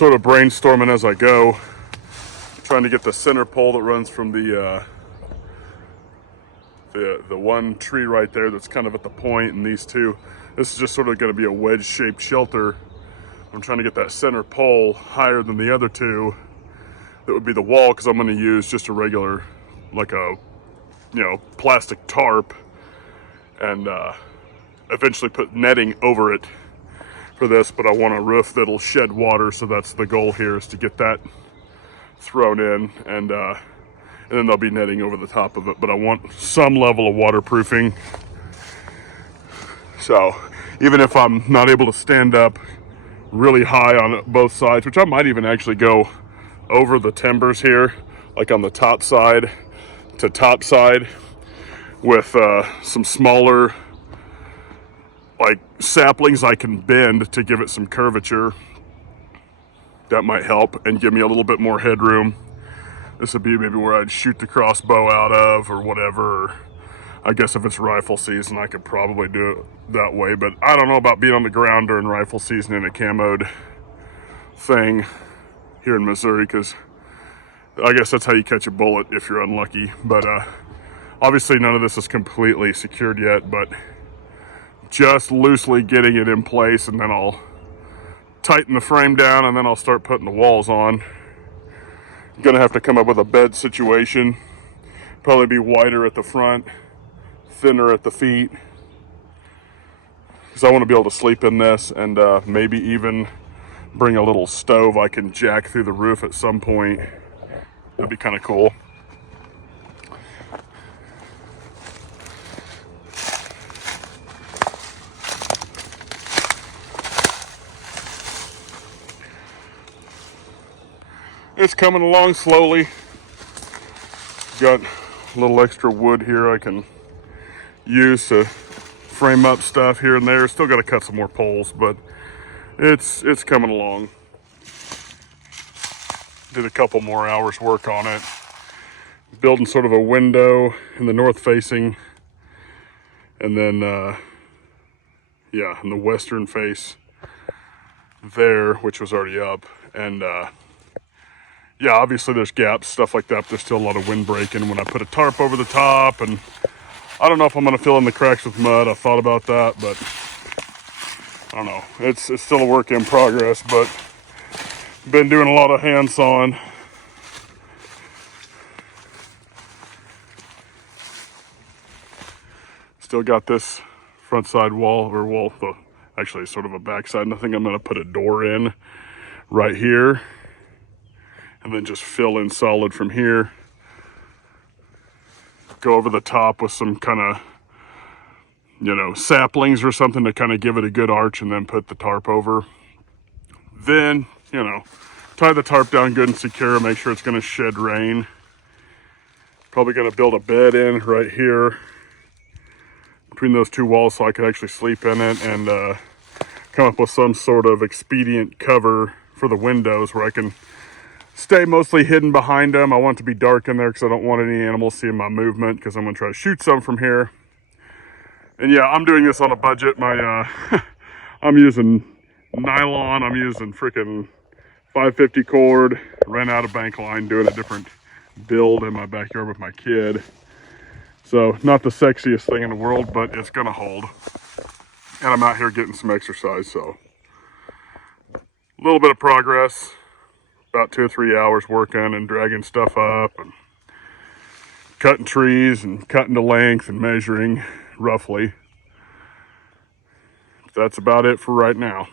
sort of brainstorming as I go, trying to get the center pole that runs from the one tree right there that's kind of at the point, and these two. This is just sort of going to be a wedge-shaped shelter. I'm trying to get that center pole higher than the other two. That would be the wall, because I'm going to use just a regular, like a, plastic tarp, and eventually put netting over it for this. But I want a roof that'll shed water, so that's the goal here, is to get that thrown in, and then there'll be netting over the top of it. But I want some level of waterproofing. So even if I'm not able to stand up really high on both sides, which I might even actually go over the timbers here, like on the top side to top side, with some smaller like saplings I can bend to give it some curvature. That might help and give me a little bit more headroom. This would be maybe where I'd shoot the crossbow out of or whatever. I guess if it's rifle season, I could probably do it that way, but I don't know about being on the ground during rifle season in a camoed thing here in Missouri, because I guess that's how you catch a bullet if you're unlucky. But obviously none of this is completely secured yet, but just loosely getting it in place, and then I'll tighten the frame down, and then I'll start putting the walls on. I'm gonna have to come up with a bed situation. Probably be wider at the front, thinner at the feet, because I want to be able to sleep in this, and maybe even bring a little stove I can jack through the roof at some point. That'd be kind of cool. It's coming along slowly. Got a little extra wood here I can use to frame up stuff here and there. Still got to cut some more poles, but it's coming along. Did a couple more hours work on it. Building sort of a window in the north facing, and then in the western face there, which was already up. And obviously there's gaps, stuff like that. There's still a lot of wind breaking when I put a tarp over the top, and I don't know if I'm going to fill in the cracks with mud. I thought about that, but I don't know. It's still a work in progress, but been doing a lot of hands-on. Still got this front side wall, actually sort of a backside, and I think I'm going to put a door in right here, and then just fill in solid from here. Go over the top with some kind of, saplings or something to kind of give it a good arch, and then put the tarp over. Then, tie the tarp down good and secure, make sure it's going to shed rain. Probably going to build a bed in right here between those two walls so I could actually sleep in it, and come up with some sort of expedient cover for the windows where I can stay mostly hidden behind them. I want it to be dark in there because I don't want any animals seeing my movement, because I'm going to try to shoot some from here. And yeah, I'm doing this on a budget. I'm using nylon. I'm using freaking 550 cord. Ran out of bank line doing a different build in my backyard with my kid. So not the sexiest thing in the world, but it's going to hold. And I'm out here getting some exercise, so a little bit of progress. About 2 or 3 hours working and dragging stuff up and cutting trees and cutting to length and measuring roughly. That's about it for right now.